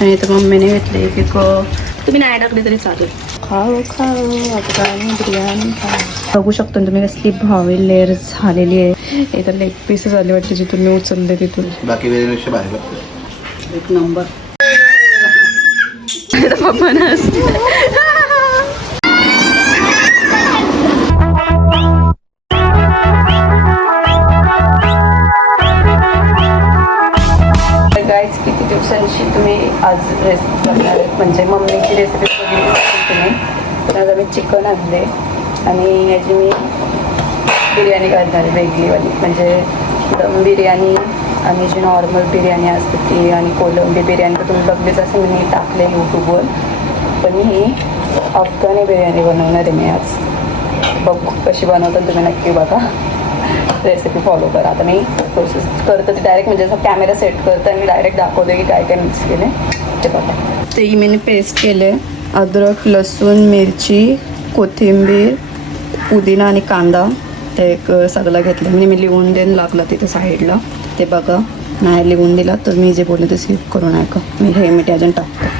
आणि इथं मम्मीने घेतले एक तुम्ही नाही टाकली तरी चालेल. खाओ अफगाणी बिर्याणी खाओ. बघू शकतो तुम्ही कसली भावी लेअर झालेली आहे. इथं लेग पीस झाले वाटते जिथून मी उचलले तिथून. बाकी वेळेपेक्षा बाहेर लागते एक नंबर. पप्पा गाईज किती दिवसांची तुम्ही आज रेसिपी करणार आहे म्हणजे मम्मीची रेसिपी बघितली असेल तुम्ही. तर आज आम्ही चिकन आणले आणि याची मी बिर्याणी करणार आहे वेगळीवाली. म्हणजे दम बिर्याणी आणि जी नॉर्मल बिर्याणी असते ती आणि कोलंबी बिर्याणी तर तुम्ही बघलीच असं मी टाकले यूट्यूबवर. पण ही अफगाणी बिर्याणी बनवणार आहे मी आज. बघू कशी बनवतात तुम्ही नक्की बघा. रेसिपी फॉलो करा. आता मी प्रोसेस करतो ती डायरेक्ट म्हणजे असं कॅमेरा सेट करतो आणि मी डायरेक्ट दाखवते की काय काय मिक्स केले ते बघा. ते मी पेस्ट केले अद्रक लसूण मिरची कोथिंबीर पुदिना आणि कांदा ते एक सगळं घेतलं. म्हणजे मी लिहून देऊन लागलं तिथे साईडला ते बघा. नाही लिहून दिला तर मी जे बोलले ते स्किप करू नका. मी हे मीठ अजून टाकतो.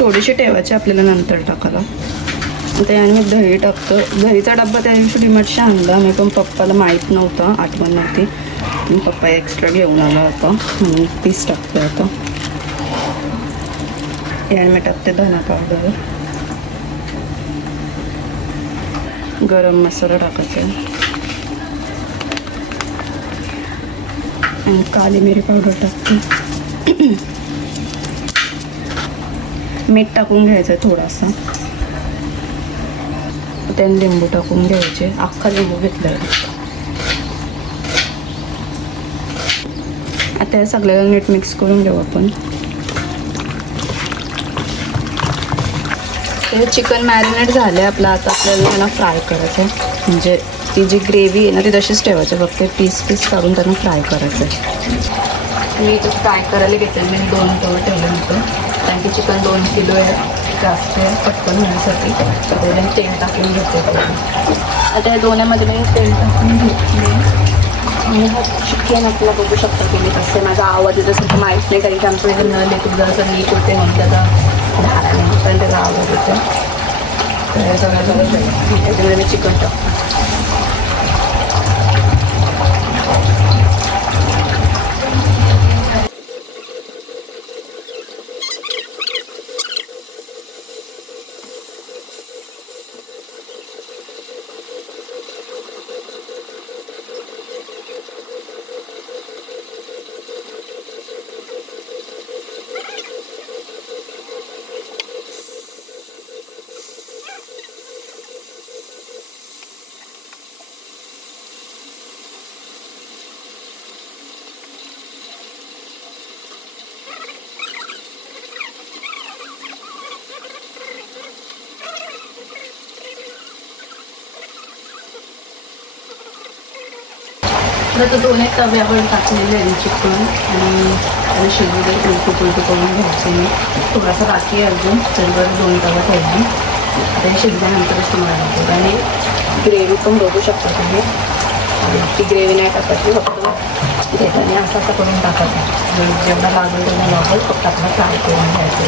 थोडीशी ठेवायची आपल्याला नंतर टाकायला. त्याने मी दही टाकतो. दहीचा डब्बा त्या दिवशी डिमार्टशी आणला मी पण पप्पाला माहीत नव्हतं आठवण नव्हती. पप्पा एक्स्ट्रा घेऊन आला होता म्हणून पीस टाकते आता. याने मी टाकते धना पावडर गरम मसाला टाकायचा आणि काली मिरी पावडर टाकते. मीठ टाकून घ्यायचं थोडासा. त्याने लिंबू टाकून घ्यायचे. अख्खा लिंबू घेतला आहे. आता या सगळ्याला नीट मिक्स करून घेऊ आपण. ते चिकन मॅरिनेट झाले आपलं. आता आपल्याला त्यांना फ्राय करायचं आहे. म्हणजे ती जी ग्रेव्ही आहे ना ती तशीच ठेवायची फक्त पीस काढून त्यांना फ्राय करायचं आहे. मी तो फ्राय करायला घेतले. मी 2 तवा ठेवलं होतं कारण की चिकन 2 किलो आहे जास्त आहे पटकन होण्यासाठी. तर तेल टाकून घेते. आता या दोन्हीमध्ये मी तेल टाकून घेतले आणि हा चिकन आपला बघू शकता की मी कसं माझा आवाज येत असेल तर माहीत नाही कारण की आमचं इथे नळ येते जरासं लीक होते म्हणून त्याचा धारा नाही पण त्याचा आवाज येतो. तर त्याच्यामध्ये मी चिकन टाकतो. तर दोन्ही तव्यावर टाकलेले आहे चिकन आणि त्याला शिजवले उलटू करून घ्यायचं. मी थोडासा बाकी आहे अजून तरीवर 2 तवा ठेवली. आता हे शिजल्यानंतरच तुम्हाला दाखवतो. आणि ग्रेव्ही पण बघू शकता तुम्ही. ती ग्रेव्ही नाही टाकायची फक्त घेताना असं करून टाकायचं. जेवढा लागेल तेवढा लागेल फक्त आपला फ्राय करून घ्यायचं.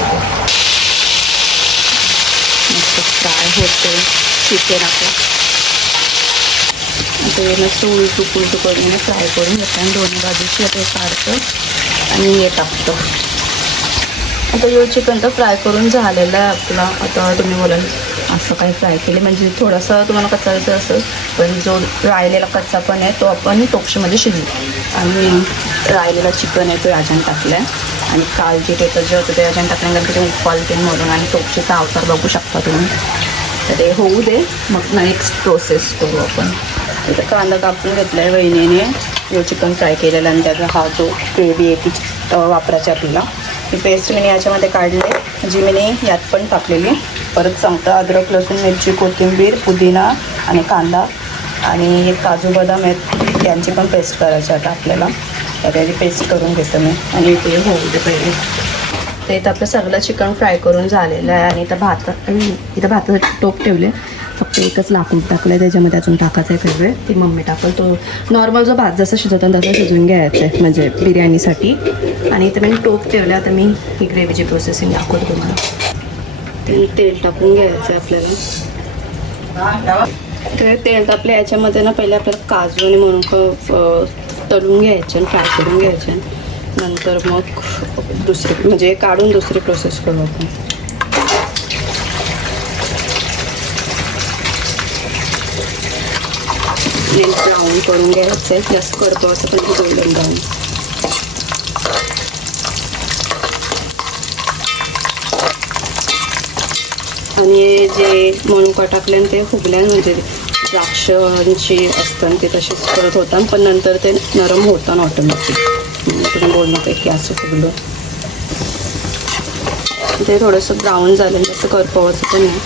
मस्त फ्राय होते चिकन आपलं. आता हे मस्त उलटू करून फ्राय करून घेतो आणि दोन्ही बाजूची आता काढतो आणि हे टाकतो. आता हे चिकन तर फ्राय करून झालेलं आहे आपला. आता तुम्ही बोलाल असं काही फ्राय केले म्हणजे थोडासा तुम्हाला कच्चायचं असेल पण जो राहिलेला कच्चा पण आहे तो आपण टोपशीमध्ये शिजवू. आणि राहिलेला चिकन आहे तो याच्यानं टाकला आहे आणि काल जे जे होतं ते याच्यानं टाकल्यानंतर ते क्वालिटी म्हणून आणि टोपशीचा अवतार बघू शकता तुम्ही. तर ते होऊ दे मग नेक्स्ट प्रोसेस करू आपण. इथं कांदा कापून घेतला आहे वहिनीने. जो चिकन फ्राय केलेला आणि त्याचा हा जो ग्रेव्ही आहे ती वापरायची आपल्याला. ही पेस्ट मी याच्यामध्ये काढले जी मी यात पण टाकलेली. परत सांगतं अद्रक लसूण मिरची कोथिंबीर पुदिना आणि कांदा आणि काजू बदाम आहेत त्यांची पण पेस्ट करायची आता आपल्याला. त्याची पेस्ट करून घेतो मी आणि ते होऊ दे पहिले. तर इथं आपलं सगळं चिकन फ्राय करून झालेलं आहे आणि इथं भाताचं टोप ठेवले फक्त एकच लाकूड टाकलं आहे, त्याच्यामध्ये अजून टाकायचं आहे फेवरेट, ती मम्मी टाकल. तो नॉर्मल जो भात जसं शिजवतो तसं शिजवून घ्यायचं आहे म्हणजे बिर्याणीसाठी. आणि इथे मी टोप ठेवलं. आता मी ही ग्रेव्हीची प्रोसेसिंग दाखवतो तुम्हाला. तेल टाकून घ्यायचं आहे आपल्याला. तर तेल तापलं, याच्यामध्ये ना पहिले आपल्याला काजू आणि मनुका तळून घ्यायचे आणि फ्राय करून घ्यायचे. नंतर मग दुसरी म्हणजे काढून दुसरी प्रोसेस करू आपण. ब्राऊन करून घ्यायचं आहे, जास्त करपवायचं पण गोल्डन ब्राऊन. आणि जे मनुका टाकले ते फुगल्या म्हणजे द्राक्षांची असतात ते तसेच करत होता, पण नंतर ते नरम होतात ऑटोमॅटिक. तुम्ही बोल नका की असं फुगलं. ते थोडंसं ब्राऊन झालं, जास्त करपवायचं पण नाही.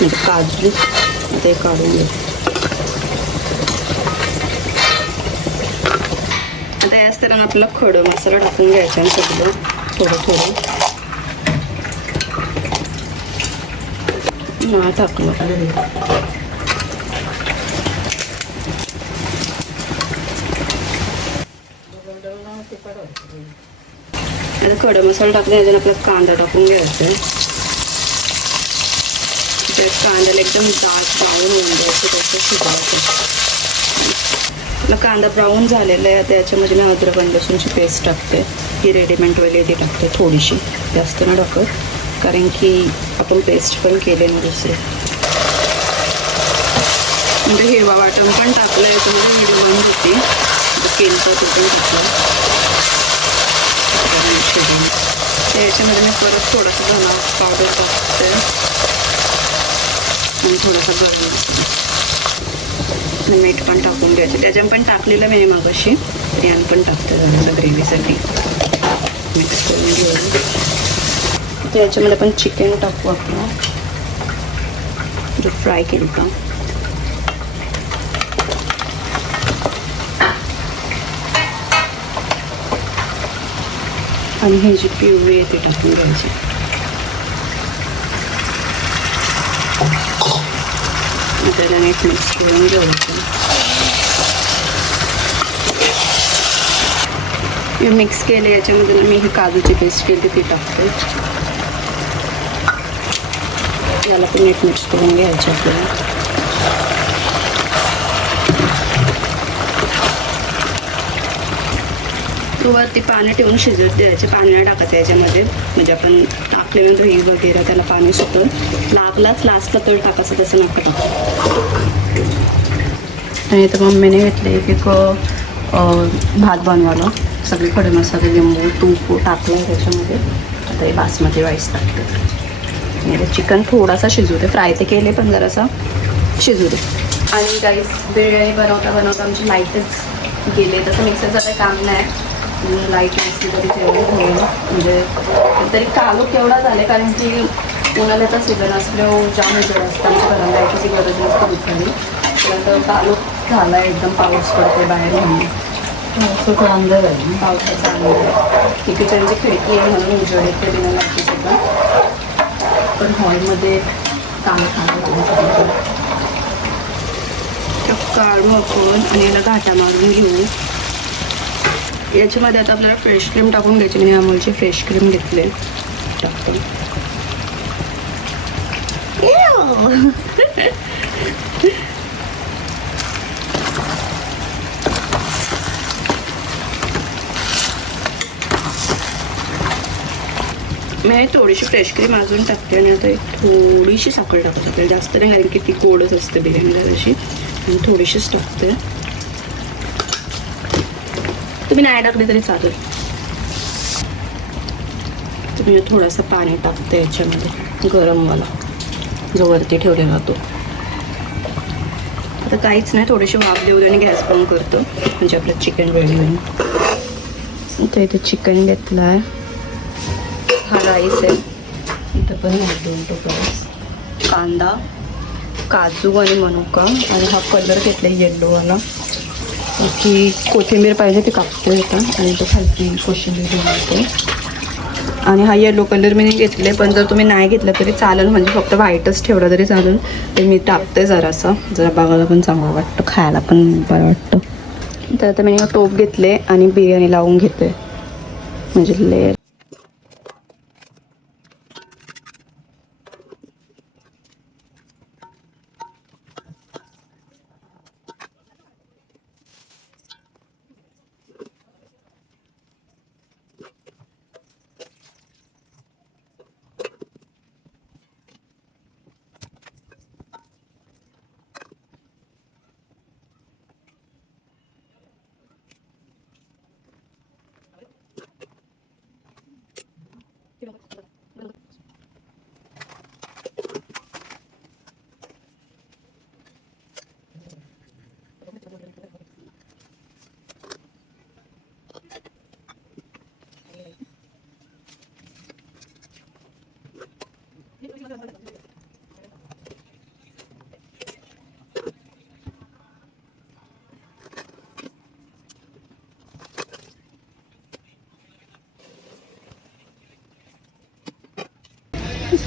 म्हणजे काजू ते काढून घे. आता याच तऱ्हेनं आपला खडा मसाला टाकून घ्यायचा आणि सगळं थोडं थोडं ना टाकलं. आता खडा मसाला टाकून याच्यानं आपला कांदा टाकून घ्यायचा आहे. कांद्याला एकदम डार्क ब्राऊन होऊन द्यायचं, तसं शिजवायचं. आपला कांदा ब्राऊन झालेला आहे. आता याच्यामध्ये मी अद्रक आणि लसूणची पेस्ट टाकते. ही रेडीमेड वेली ती टाकते थोडीशी, जास्त न टाकत, कारण की आपण पेस्ट पण केले ना दुसरे. म्हणजे हिरवा वाटण पण टाकलं आहे, याच्यामध्ये व्हिडिओ बनवून होती केलं तो पण टाकलं. तर याच्यामध्ये मी परत थोडंसं धना पावडर टाकते आणि थोडासा गरम मसाला, मीठ पण टाकून घ्यायचं. त्याच्यात पण टाकलेलं मी मगाशी, यान पण टाकते जरा ग्रेव्हीसाठी. मिक्स करून घेऊन तर याच्यामध्ये आपण चिकन टाकू आपलं जो फ्राय केलं का. आणि हे जी प्युरी आहे ते टाकून घ्यायची. त्याला नीट मिक्स करून घ्यायचं. हे मिक्स केले, याच्यामध्ये मी ही काजूची पेस्ट केली ती टाकते. याला पण नीट मिक्स करून घ्यायचं आपल्याला. वरती पाणी ठेवून शिजत द्यायचे, पाणी नाही टाकायचं याच्यामध्ये, म्हणजे आपण टाकल्यानंतर ही वगैरे त्याला पाणी सुटतं. लागलाच लास्टला तळ टाकायचं, तसं नका टाकू. आणि इथं मम्मीने घेतले एक भात बनवायला. सगळे खडे मसाले, लिंबू, तूप टाकलं आहे त्याच्यामध्ये. आता हे बासमती राईस टाकते. आणि चिकन थोडासा शिजू दे, फ्राय ते केले पण जरासा शिजू दे. आणि राईस बिर्याणी बनवता बनवता आमची लाईटच गेले. तसं मिक्सरचं काही काम नाही, लाईट नसली तरी जेवण होईल. म्हणजे तरी कालो केवढा झाले, कारण की उन्हाळ्याचा सीझन असल्यावर जाम उजेड असतं आमच्या घराला, लाईटची गरज नसते दुपारी. त्यानंतर कालो झाला एकदम, पाऊस पडते बाहेर म्हणून. थोडं अंधार आहे, पावसाचा अंधार. ही किचनची खिडकी आहे म्हणून उजेड येते बिना लाईटची सुद्धा. पण हॉलमध्ये कामं काढू आपण आणि याला घाटा मारून घेऊ. याच्यामध्ये आता आपल्याला फ्रेश क्रीम टाकून घ्यायची. मी अमूलची फ्रेश क्रीम घेतले, टाकतो. मी थोडीशी फ्रेश क्रीम अजून टाकते आणि आता थोडीशी साखर टाकत होते, जास्त नाही, कारण की ती गोडच असते बिर्याणीला तशी. आणि थोडीशीच टाकते, तुम्ही नाही टाकले तरी चालेल. तुम्ही थोडासा पाणी टाकते याच्यामध्ये, गरमवाला जो वरती ठेवलेला तो. आता काहीच नाही, थोडीशी वाफ देऊ दे आणि गॅस बंद करतो, म्हणजे आपलं चिकन रेडी होईल. आता इथे चिकन घेतलं आहे, हा राईस आहे, इथं पण दोन टोकरास कांदा, काजू आणि मनुका, आणि हा कलर घेतला येल्लोवाला. की कोथिंबीर पाहिजे ती कापते येतं, आणि तो खालती कोशिंबीर बनवते. आणि हा येलो कलर मी घेतले, पण जर तुम्ही नाही घेतलं तरी चालेल, म्हणजे फक्त व्हाईटच ठेवलं तरी चालेल. ते मी टाकते जरासं, जरा बघायला पण चांगलं वाटतं, खायला पण बरं वाटतं. तर आता मी टोप घेतले आणि बिर्याणी लावून घेते, म्हणजे लेअर.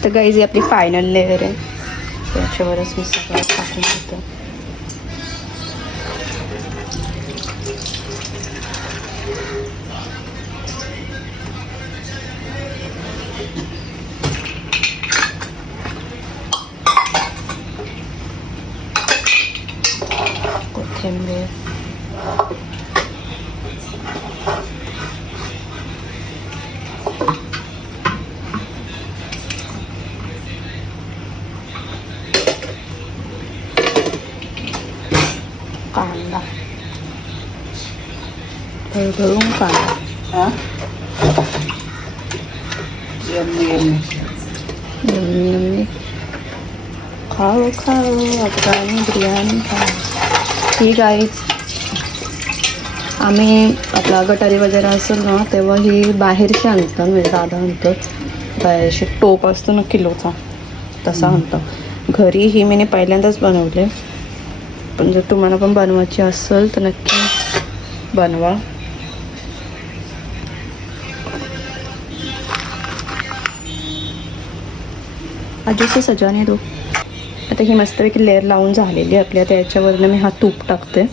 तर गाईज ही आपली फायनल लेअर आहे, त्याच्यावरच मी सगळं टाकून घेते. कोथिंबीर, कांदा, भरभरून कांदा, यम्मी खाओ खाओ अफगाणी बिर्याणी खाओ. ही गाईज आम्ही आपला गटारी वगैरे असेल ना तेव्हा ही बाहेरची आणतात, म्हणजे दादा आणतो बाहेरशी, टोप असतो ना किलोचा तसा आणतो. घरी ही मी पहिल्यांदाच बनवले, पण जर तुम्हाला पण बनवायची असेल तर नक्की बनवा. आजी से सजाने दो. आता ही मस्तपैकी लेअर लावून झालेली आपल्या, त्याच्यावरनं मी हा तूप टाकते,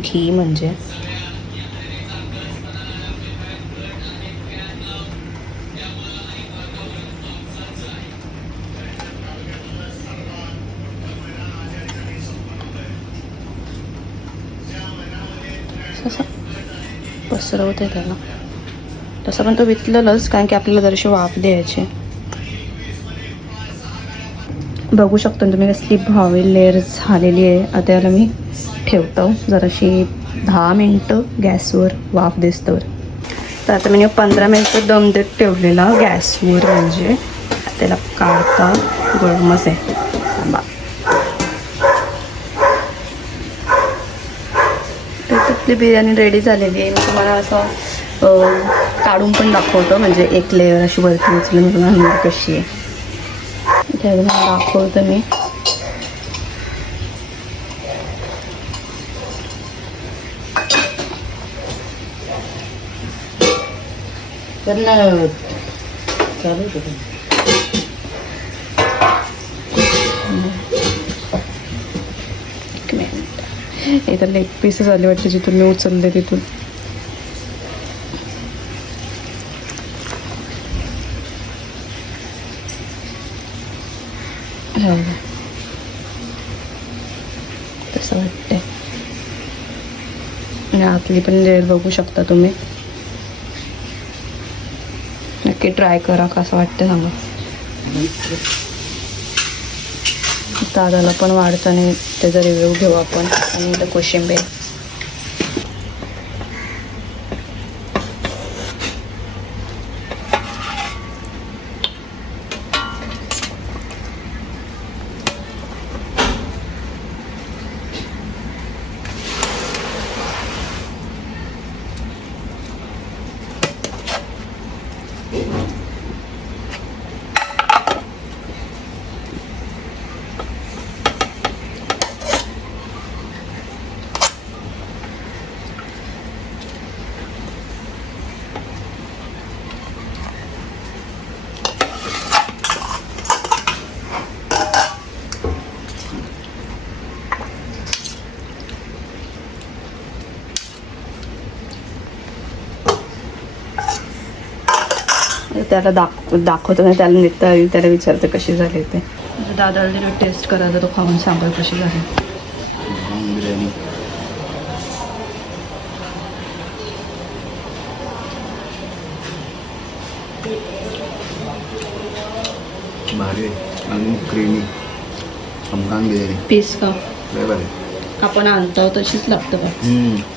घी म्हणजे. असं पसरवते त्याला, तसं पण तो वितलेलंच, कारण की आपल्याला जराशी वाफ द्यायची. बघू शकता तुम्ही कसली भावी लेअर झालेली आहे. आता याला मी ठेवतो जराशी 10 मिनटं गॅसवर वाफ देस्तवर. तर आता मी 15 मिनटं दम देत ठेवलेला गॅसवर, म्हणजे त्याला काढता गरमच आहे. थांबा, तर आपली बिर्याणी रेडी झालेली आहे. मी तुम्हाला असं काढून पण दाखवतो, म्हणजे एक लेअर अशी वरती उचलून मी तुम्हाला कशी आहे ते दाखवतो मी. इथं लेग पीस झाले वाटते, जिथून मी उचलले तिथून. तसं वाटतंय, आणि आतली पण लेअर बघू शकता तुम्ही. नक्की ट्राय करा, कसं वाटतं सांगा. दादाला पण वाढताना त्याचा रिव्ह्यू घेऊ आपण. आणि इथं कोशिंबीर. त्याला दाखवतो ना, त्याला नेता येईल, त्याला विचारते कशी झाली ते. दादाला टेस्ट करायला, तो खाऊन सांगेल कशी झाली. बिर्याणी भारी आहे आणि क्रीमी समकान बिर्याणी पीस का लय भारी. आपण आणतो तशीच लागतं बघ.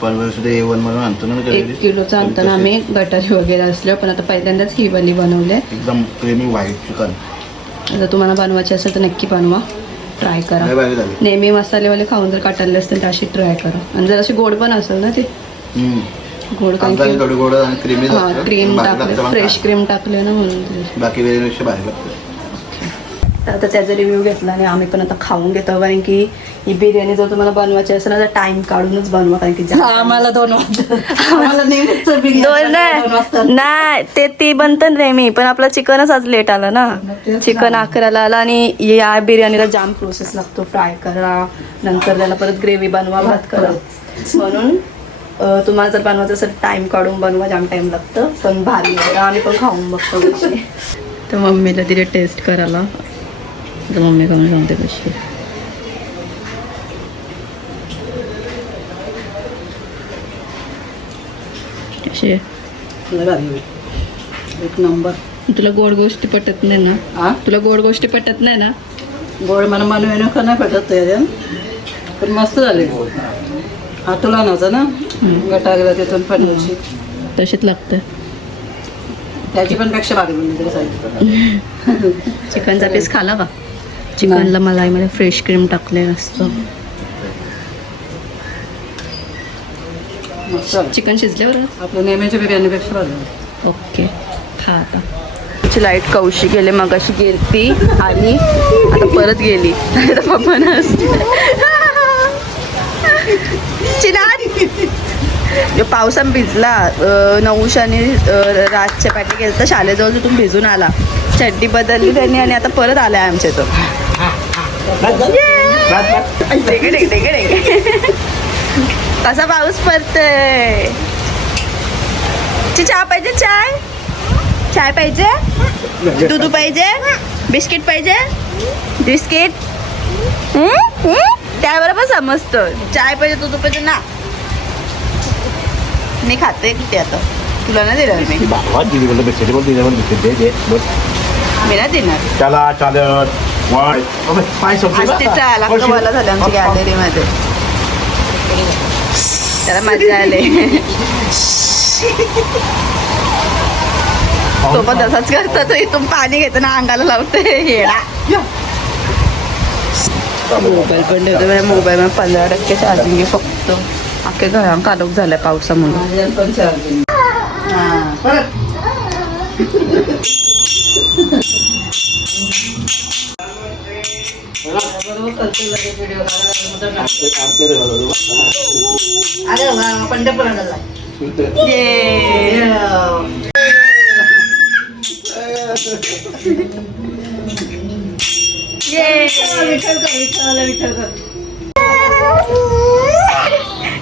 पण सुद्धा A1 म्हणून आणतो ना 1 किलोचं आणताना आम्ही गटारी वगैरे असलो, पण आता पहिल्यांदाच ही वाली बनवले. एकदम क्रीमी व्हाईट चिकन. जर तुम्हाला बनवायची असेल तर नक्की बनवा, ट्राय करा. लय भारी झाली. नेहमी मसालेवाले खाऊन जर काटारले असतील तर अशी ट्राय करा. आणि जर अशी गोड पण असेल ना ती गोड, कारण की थोडी गोड आणि क्रीमी क्रीम टाकले, फ्रेश क्रीम टाकले ना म्हणून. बाकी बिर्याणीपेक्षा भारी लागते. तर आता त्याचा रिव्ह्यू घेतला आणि आम्ही पण आता खाऊन घेतो. कारण की ही बिर्याणी जर तुम्हाला बनवायची असेल ना तर टाइम काढूनच बनवा, कारण की आम्हाला 2 वाजता आम्हाला नेहमीच नाही ते ती बनतं नेहमी, पण आपला चिकनच आज लेट आला ना. चिकन 11ला आला आणि या बिर्याणीला जाम प्रोसेस लागतो. फ्राय करा, नंतर त्याला परत ग्रेव्ही बनवा, भात करा. म्हणून तुम्हाला जर बनवायचं असेल टाइम काढून बनवा, जाम टाइम लागतं, पण भारी आहे. आम्ही पण खाऊन बघतो कशी. तर मम्मीला दिले टेस्ट करायला, तर मम्मी खाऊन सांगते कशी. कशी आहे? एक नंबर. तुला गोड गोष्टी पटत नाही ना? हा तुला गोड गोष्टी पटत नाही ना? गोड मला मनवेन का नाही पटत ते, पण मस्त झाले. हा तुला नव्हतं ना गटारीला तिथून पनीरची, तशीच लागतं. त्याची पण पेक्षा भारी बनली तरी सांगितलं. चिकनचा पीस खाला का? चिकनला मध्ये फ्रेश क्रीम टाकले असतं. मस्त झालं. चिकन शिजल्यावर आपल्या नेहमीच्या बिर्याणीपेक्षा भारी. ओके, खा आता. लाईट कौशी गेले, मग अशी गेली आली, आता परत गेली. पप्पा पावसात भिजला. नऊशाने रातच्या पाठी गेलं तर शाळेजवळ तिथून भिजून आला. चड्डी बदलली त्यांनी आणि आता परत आलाय आमच्या तो. कसा पाऊस पडतोय. चहा पाहिजे? चाय पाहिजे? दूध पाहिजे? बिस्किट पाहिजे? बिस्किट त्याबरोबर समजतं. चाय पाहिजे, दूध पाहिजे ना. मी खाते किती आता, तुला नाही देणार मी. मी नाही देणार. चला चालत असते लागतं मला झालं आमच्या गॅलरीमध्ये. त्याला मजा आली. तो पण तसाच करतो. तो इथून पाणी घेतो ना अंगाला लावते. येडा. मोबाईल पण ठेवतो. मोबाईल मध्ये 15% चार्जिंग आहे फक्त. अख्खे घरा कालोख झालाय पावसामुळे. पण चार्जिंग. परत अरे पंढरपुराला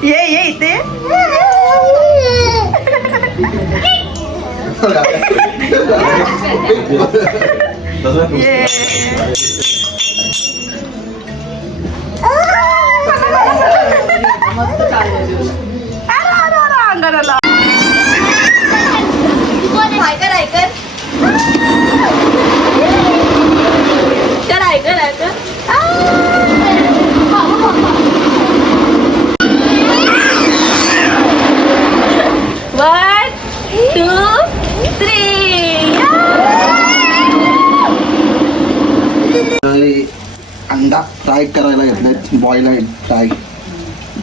ये इथे. मस्त चालू. अंगाला अंडा फ्राय करायला घेतलाय. Boil fry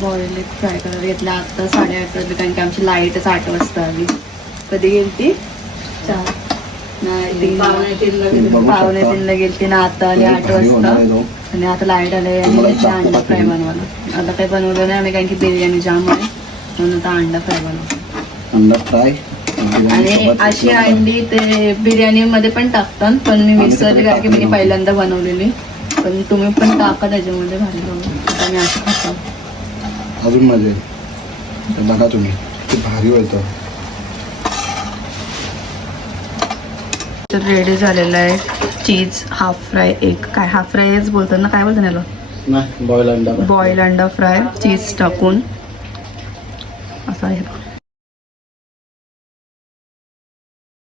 boil egg fry करायला घेतला. आता 8:30 वाजले, कारण की आमची लाईटच 8 वाजता आली. कधी गेलती? 4 नाही 3:45ला गेलती ना. आता आली 8 वाजता आणि आता लाईट आले आणि अंडा फ्राय बनवायला. आता काही बनवलं नाही आम्ही, कारण की बिर्याणी जाम आहे म्हणून आता अंडा फ्राय बनवतो. अंडा फ्राय आणि अशी अंडी ते बिर्याणीमध्ये पण टाकतात, पण मी विसरले कारण की मी पहिल्यांदा बनवलेली. पण तुम्ही पण टाका त्याच्यामध्ये, भारी बनवून. आता मी असं खातो. अजून मजा येईल. बघा तुम्ही किती भारी होतं. तर रेडी झालेलं आहे चीज हाफ फ्राय एक काय हाफ फ्रायच बोलतात ना काय बोलतात याला नाही बॉईल अंडा बॉईल अंडा फ्राय चीज टाकून असं आहे